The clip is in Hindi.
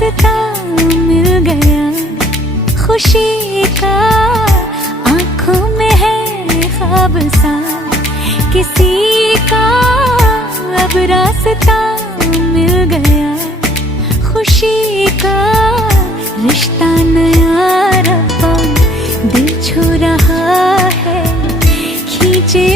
रास्ता मिल गया खुशी का, आंखों में है ख्वाब सा किसी का, अब रास्ता मिल गया खुशी का। रिश्ता नया रब्बा दिल छू रहा है, खींचे